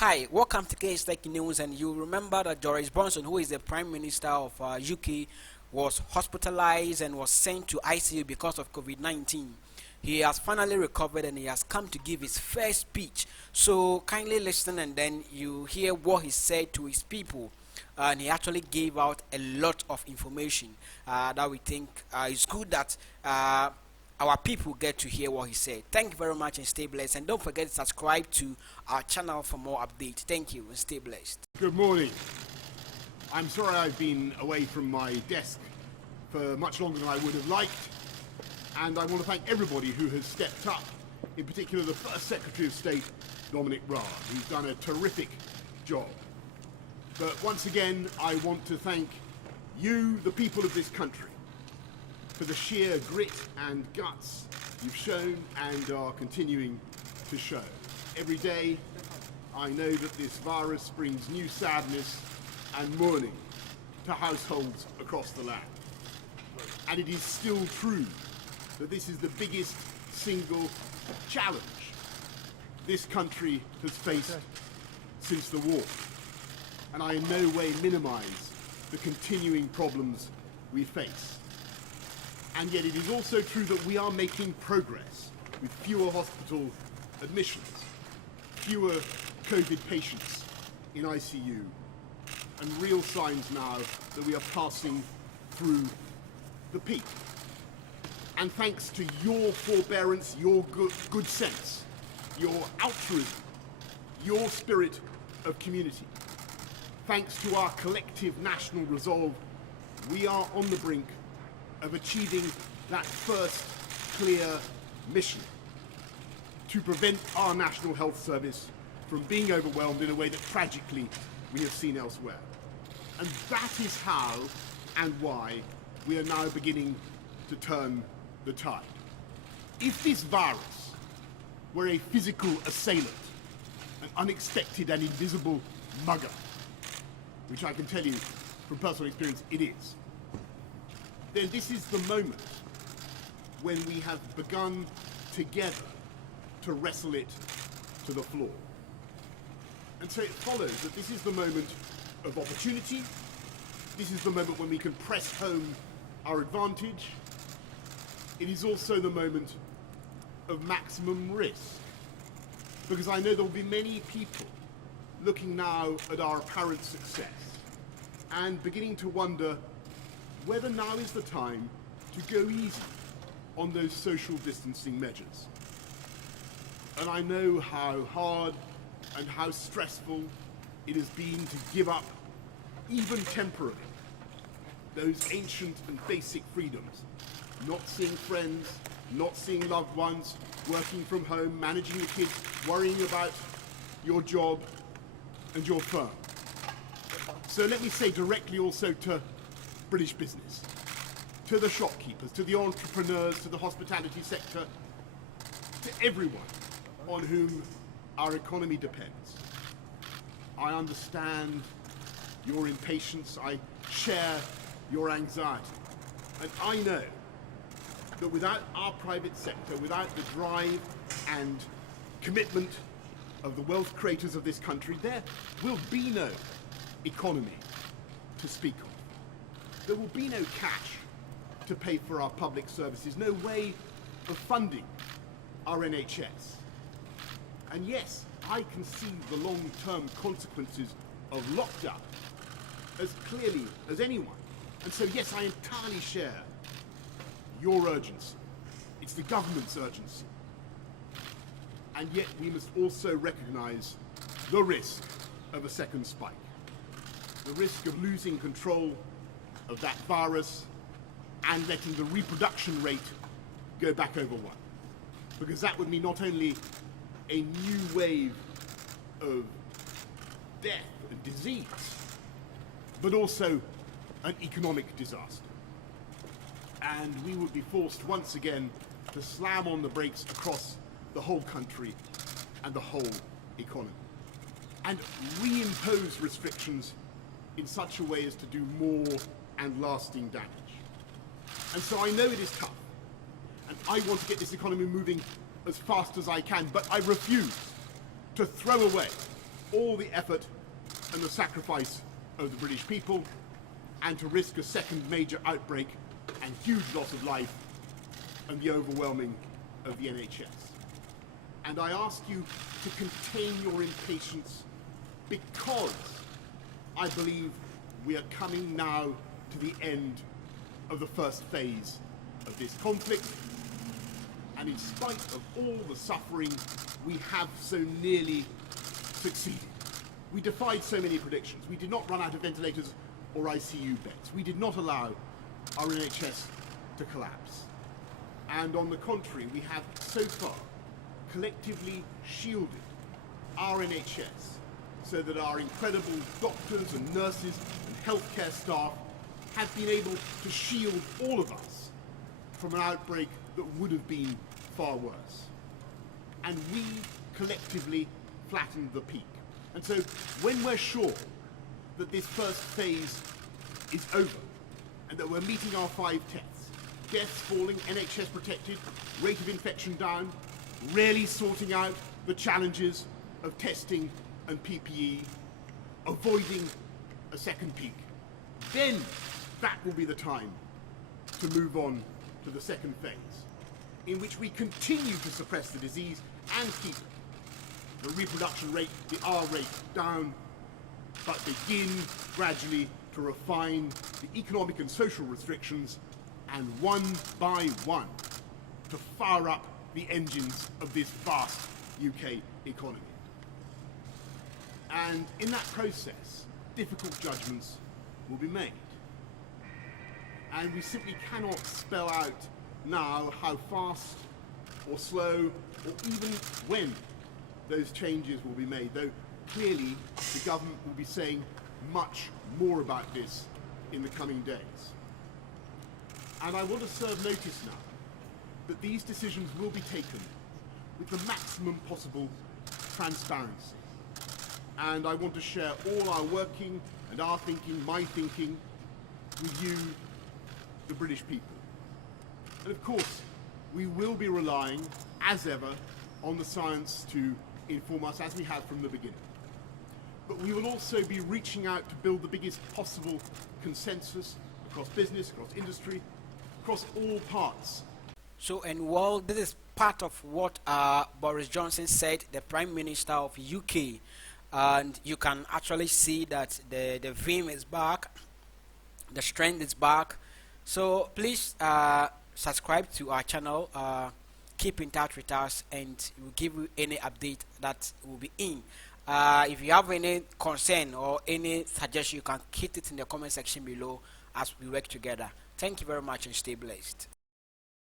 Hi, welcome to KSTECHNEWS, and you remember that Boris Johnson, who is the Prime Minister of UK, was hospitalized and was sent to ICU because of COVID-19. He has finally recovered and he has come to give his first speech. So kindly listen and then you hear what he said to his people. And he actually gave out a lot of information that we think is good that our people get to hear what he said. Thank you very much and stay blessed. And don't forget to subscribe to our channel for more updates. Thank you and stay blessed. Good morning. I'm sorry I've been away from my desk for much longer than I would have liked. And I want to thank everybody who has stepped up, in particular the First Secretary of State, Dominic Raab, who's done a terrific job. But once again, I want to thank you, the people of this country, for the sheer grit and guts you've shown and are continuing to show. Every day, I know that this virus brings new sadness and mourning to households across the land. And it is still true that this is the biggest single challenge this country has faced since the war. And I in no way minimize the continuing problems we face. And yet it is also true that we are making progress with fewer hospital admissions, fewer COVID patients in ICU, and real signs now that we are passing through the peak. And thanks to your forbearance, your good sense, your altruism, your spirit of community, thanks to our collective national resolve, we are on the brink of achieving that first clear mission to prevent our National Health Service from being overwhelmed in a way that tragically we have seen elsewhere. And that is how and why we are now beginning to turn the tide. If this virus were a physical assailant, an unexpected and invisible mugger, which I can tell you from personal experience it is, then this is the moment when we have begun together to wrestle it to the floor. And so it follows that this is the moment of opportunity, this is the moment when we can press home our advantage, it is also the moment of maximum risk. Because I know there will be many people looking now at our apparent success and beginning to wonder whether now is the time to go easy on those social distancing measures. And I know how hard and how stressful it has been to give up, even temporarily, those ancient and basic freedoms. Not seeing friends, not seeing loved ones, working from home, managing the kids, worrying about your job and your firm. So let me say directly also to British business, to the shopkeepers, to the entrepreneurs, to the hospitality sector, to everyone on whom our economy depends. I understand your impatience, I share your anxiety, and I know that without our private sector, without the drive and commitment of the wealth creators of this country, there will be no economy to speak of. There will be no cash to pay for our public services, no way of funding our NHS. And yes, I can see the long-term consequences of lockdown as clearly as anyone. And so yes, I entirely share your urgency. It's the government's urgency. And yet we must also recognize the risk of a second spike. The risk of losing control of that virus and letting the reproduction rate go back over 1. Because that would mean not only a new wave of death and disease, but also an economic disaster. And we would be forced once again to slam on the brakes across the whole country and the whole economy. And reimpose restrictions in such a way as to do more and lasting damage. And so I know it is tough, and I want to get this economy moving as fast as I can, but I refuse to throw away all the effort and the sacrifice of the British people, and to risk a second major outbreak and huge loss of life and the overwhelming of the NHS. And I ask you to contain your impatience, because I believe we are coming now to the end of the first phase of this conflict, and in spite of all the suffering, we have so nearly succeeded. We defied so many predictions. We did not run out of ventilators or ICU beds. We did not allow our NHS to collapse. And on the contrary, we have so far collectively shielded our NHS so that our incredible doctors and nurses and healthcare staff have been able to shield all of us from an outbreak that would have been far worse. And we collectively flattened the peak. And so when we're sure that this first phase is over and that we're meeting our 5 tests, deaths falling, NHS protected, rate of infection down, really sorting out the challenges of testing and PPE, avoiding a second peak, then that will be the time to move on to the second phase, in which we continue to suppress the disease and keep the reproduction rate, the R rate, down, but begin gradually to refine the economic and social restrictions, and one by one to fire up the engines of this vast UK economy. And in that process, difficult judgments will be made. And we simply cannot spell out now how fast or slow or even when those changes will be made, though clearly the government will be saying much more about this in the coming days. And I want to serve notice now that these decisions will be taken with the maximum possible transparency. And I want to share all our working and our thinking, my thinking, with you, the British people. And of course, we will be relying, as ever, on the science to inform us, as we have from the beginning. But we will also be reaching out to build the biggest possible consensus across business, across industry, across all parts. So, and well, this is part of what Boris Johnson said, the Prime Minister of UK, and you can actually see that the vim is back, the strength is back. So please subscribe to our channel, keep in touch with us, and we'll give you any update that will be in. If you have any concern or any suggestion, you can keep it in the comment section below as we work together. Thank you very much and stay blessed.